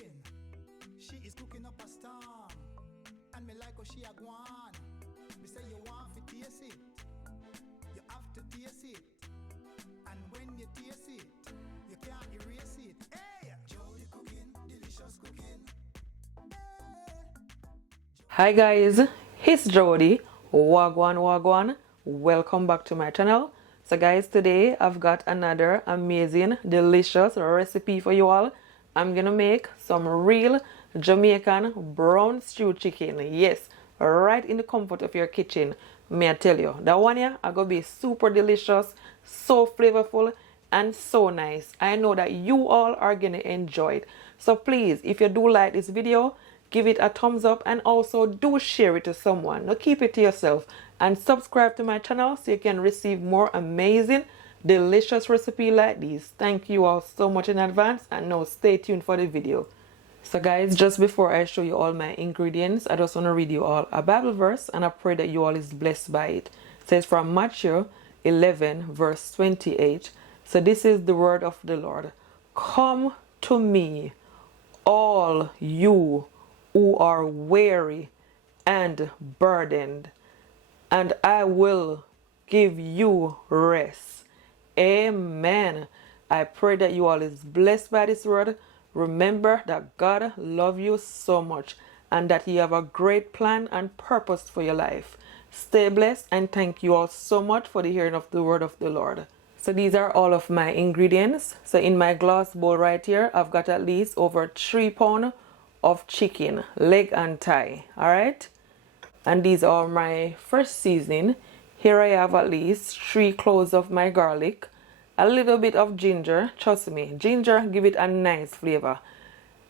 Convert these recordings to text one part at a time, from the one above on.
kitchen. She is cooking up a storm. And me like how she a gwan. Me say you want to taste it. You have to taste it. And when you taste it, you can't erase it. Hey! Jody cooking, delicious cooking. Hi guys, it's Jody. Wagwan wagwan. Welcome back to my channel. So guys, today I've got another amazing, delicious recipe for you all. I'm gonna make some real Jamaican brown stew chicken. Yes, right in the comfort of your kitchen. May I tell you, that one here are gonna be super delicious, so flavorful, and so nice. I know that you all are gonna enjoy it. So please, if you do like this video, give it a thumbs up and also do share it to someone. Now keep it to yourself and subscribe to my channel so you can receive more amazing, delicious recipe like these. Thank you all so much in advance, and now stay tuned for the video. So guys, just before I show you all my ingredients, I just want to read you all a Bible verse, and I pray that you all is blessed by it. It says from Matthew 11 verse 28. So this is the word of the Lord. Come to me, all you who are weary and burdened, and I will give you rest. Amen. I pray that you all is blessed by this word. Remember that God loves you so much and that He have a great plan and purpose for your life. Stay blessed, and thank you all so much for the hearing of the word of the Lord. So these are all of my ingredients. So in my glass bowl right here, I've got at least over 3 pounds of chicken, leg and thigh. Alright, and these are my fresh seasoning. Here I have at least 3 cloves of my garlic, a little bit of ginger. Trust me, ginger give it a nice flavor,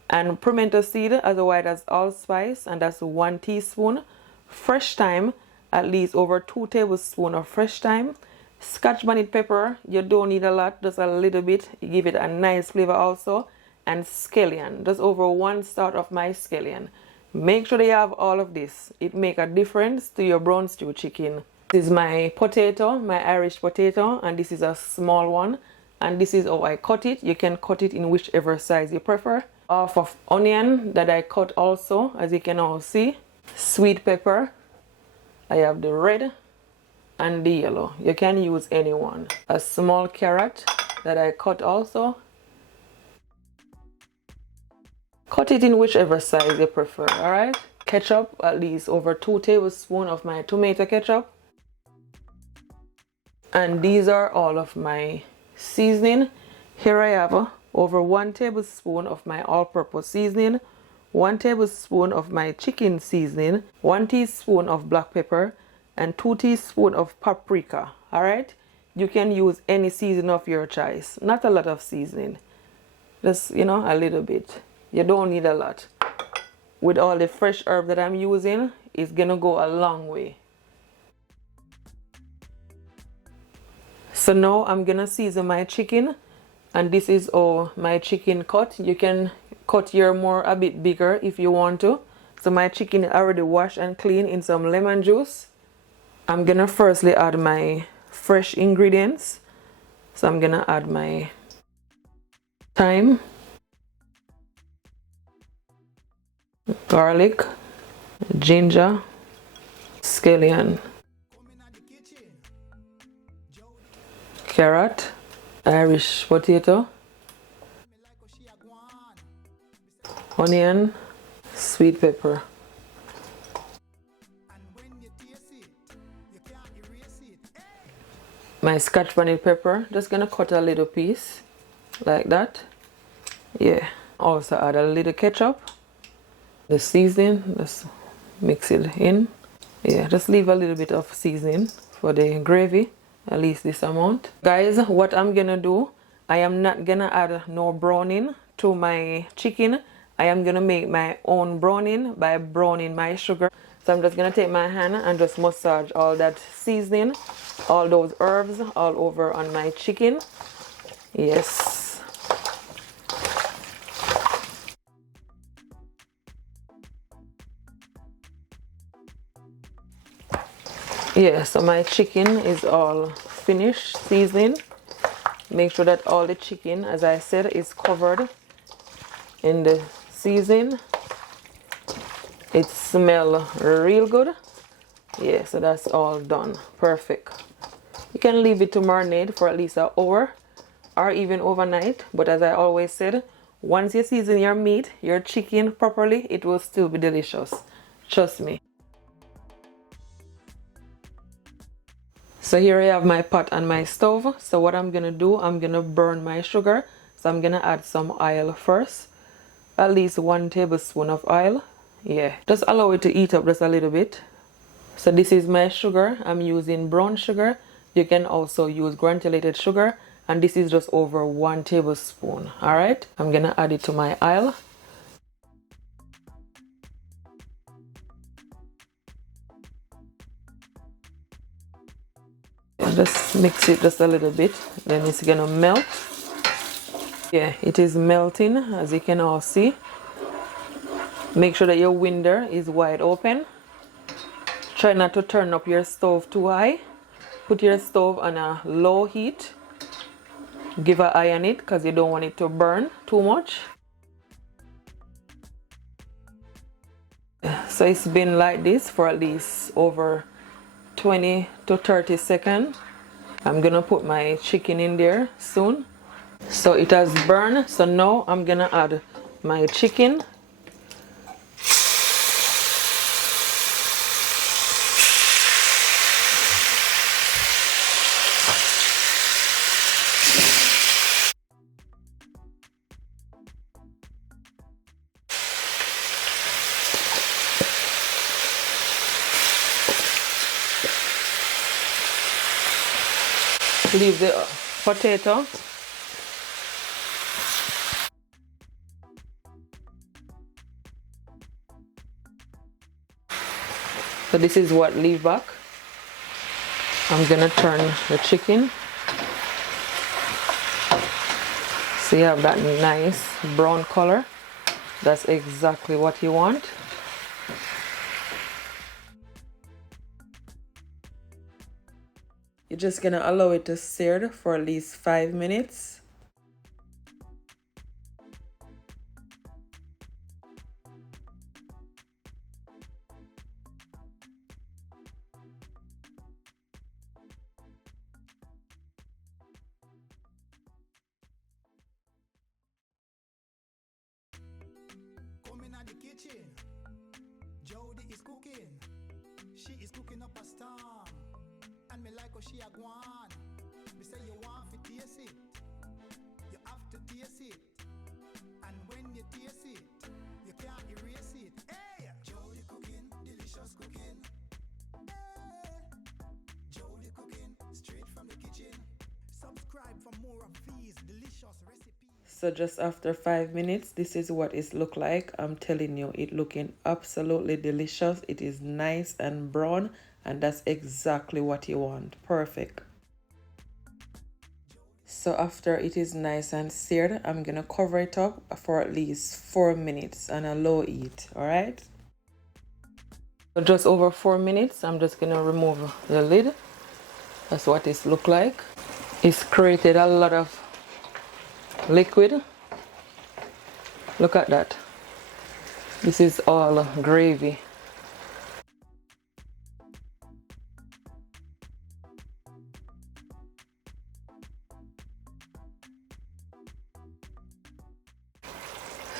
and pimento seed as white as allspice, and that's 1 teaspoon. Fresh thyme, at least over 2 tablespoons of fresh thyme. Scotch bonnet pepper, you don't need a lot, just a little bit, you give it a nice flavor also. And scallion, just over 1 star of my scallion. Make sure that you have all of this. It make a difference to your brown stew chicken. This is my potato, my Irish potato, and this is a small one, and this is how I cut it. You can cut it in whichever size you prefer. Half of onion that I cut also, as you can all see. Sweet pepper, I have the red and the yellow. You can use any one. A small carrot that I cut also. Cut it in whichever size you prefer. Alright, ketchup, at least over 2 tablespoons of my tomato ketchup. And these are all of my seasoning. Here I have over 1 tablespoon of my all-purpose seasoning, 1 tablespoon of my chicken seasoning, 1 teaspoon of black pepper, and 2 teaspoons of paprika. Alright, you can use any seasoning of your choice. Not a lot of seasoning, just a little bit. You don't need a lot. With all the fresh herb that I'm using, it's gonna go a long way. So now I'm gonna season my chicken, and this is how my chicken cut. You can cut your more a bit bigger if you want to. So my chicken is already washed and clean in some lemon juice. I'm gonna firstly add my fresh ingredients. So I'm gonna add my thyme, garlic, ginger, scallion, carrot, Irish potato, onion, sweet pepper. My scotch bonnet pepper, just gonna cut a little piece like that. Yeah, also add a little ketchup. The seasoning, just mix it in. Yeah, just leave a little bit of seasoning for the gravy, at least this amount. Guys, what I'm gonna do, I am not gonna add no browning to my chicken. I am gonna make my own browning by browning my sugar. So I'm just gonna take my hand and just massage all that seasoning, all those herbs all over on my chicken. Yes. Yeah, so my chicken is all finished seasoning. Make sure that all the chicken, as I said, is covered in the season. It smells real good. Yeah, so that's all done. Perfect. You can leave it to marinate for at least an hour or even overnight. But as I always said, once you season your meat, your chicken properly, it will still be delicious. Trust me. So here I have my pot on my stove. So what I'm gonna do, I'm gonna burn my sugar. So I'm gonna add some oil first. At least 1 tablespoon of oil. Yeah, just allow it to heat up just a little bit. So this is my sugar. I'm using brown sugar. You can also use granulated sugar. And this is just over 1 tablespoon. All right, I'm gonna add it to my oil. Just mix it just a little bit, then it's gonna melt. Yeah, it is melting, as you can all see. Make sure that your window is wide open. Try not to turn up your stove too high. Put your stove on a low heat. Give an eye on it because you don't want it to burn too much. So it's been like this for at least over 20 to 30 seconds. I'm gonna put my chicken in there soon. So it has burned, so now I'm gonna add my chicken. Leave the potato. So this is what leave back. I'm gonna turn the chicken. So you have that nice brown color. That's exactly what you want. You're just gonna allow it to sear for at least 5 minutes. Coming at the kitchen, Jody is cooking. She is cooking up a storm, and me like how she a gwan. Me say you want to taste it, you have to taste it, and when you taste it, you can't erase it. Hey, Jody cooking, delicious cooking. Hey, Jody cooking, straight from the kitchen. Subscribe for more of these delicious recipes. So just after 5 minutes, this is what it look like. I'm telling you, it looking absolutely delicious. It is nice and brown, and that's exactly what you want. Perfect. So after it is nice and seared, I'm gonna cover it up for at least 4 minutes on a low heat. All right. So just over 4 minutes, I'm just gonna remove the lid. That's what it look like. It's created a lot of liquid. Look at that. This is all gravy.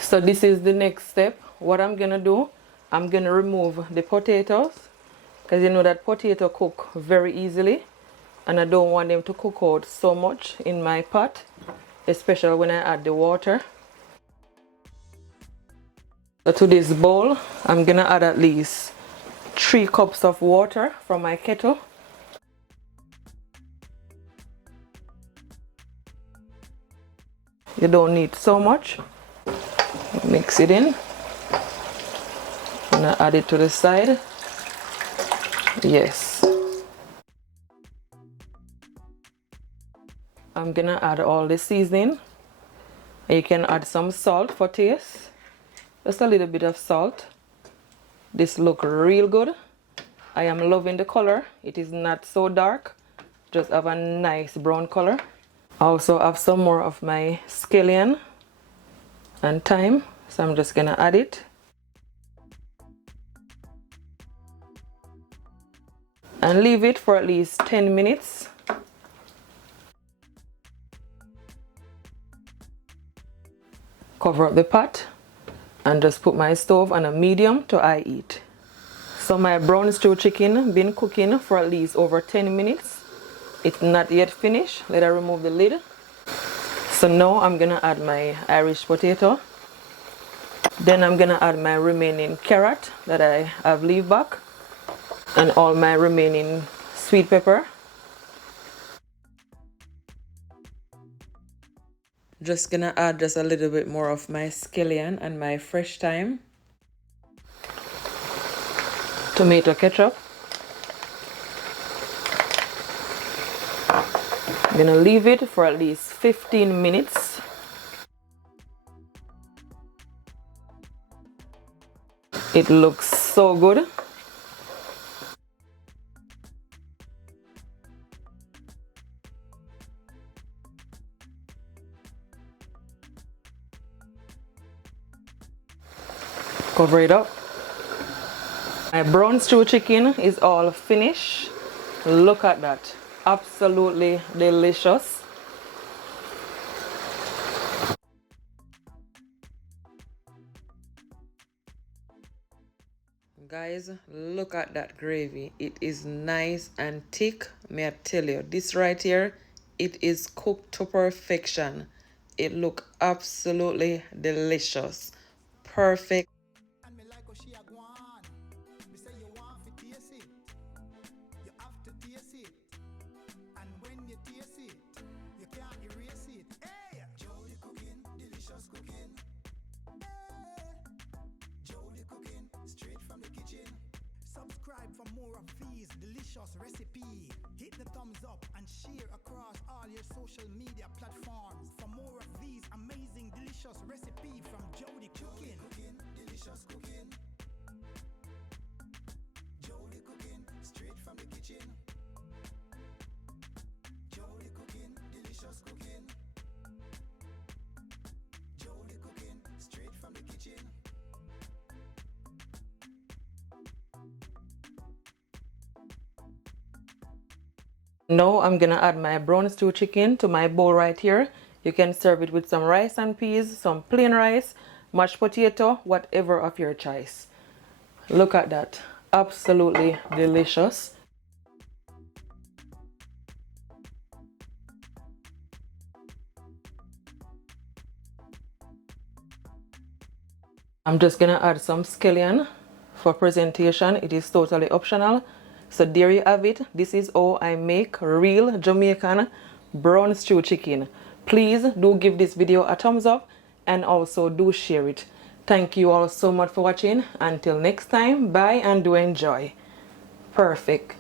So this is the next step. What I'm gonna do, I'm gonna remove the potatoes, because you know that potato cook very easily, and I don't want them to cook out so much in my pot, especially when I add the water. So to this bowl, I'm gonna add at least 3 cups of water from my kettle. You don't need so much. Mix it in. And I add it to the side. Yes. I'm gonna add all the seasoning. You can add some salt for taste. Just a little bit of salt. This look real good. I am loving the color. It is not so dark. Just have a nice brown color. I also have some more of my scallion and thyme. So I'm just gonna add it. And leave it for at least 10 minutes. Cover up the pot and just put my stove on a medium to high heat. So my brown stew chicken been cooking for at least over 10 minutes. It's not yet finished. Let her remove the lid. So now I'm gonna add my Irish potato. Then I'm gonna add my remaining carrot that I have leave back and all my remaining sweet pepper. Just gonna add just a little bit more of my scallion and my fresh thyme. Tomato ketchup. I'm gonna leave it for at least 15 minutes. It looks so good. Cover it up. My brown stew chicken is all finished. Look at that. Absolutely delicious. Guys, look at that gravy. It is nice and thick. May I tell you, this right here, it is cooked to perfection. It look absolutely delicious. Perfect. And me like how she a go on. Me say you want to taste it. You have to taste it. And when you taste it, you can't erase it. Hey! Jolly cooking, delicious cooking. Hey! Jolly cooking, straight from the kitchen. Subscribe for more of these delicious recipes. Hit the thumbs up and share across all your social media platforms for more of these amazing delicious recipes from Jolly Cooking. Delicious cooking. Jolly cooking, straight from the kitchen. Jolly cooking, delicious cooking. Jolly cooking, straight from the kitchen. Now I'm gonna add my brown stew chicken to my bowl right here. You can serve it with some rice and peas, some plain rice, mashed potato, whatever of your choice. Look at that. Absolutely delicious. I'm just gonna add some scallion for presentation. It is totally optional. So there you have it. This is how I make real Jamaican brown stew chicken. Please do give this video a thumbs up and also do share it. Thank you all so much for watching. Until next time, bye and do enjoy. Perfect.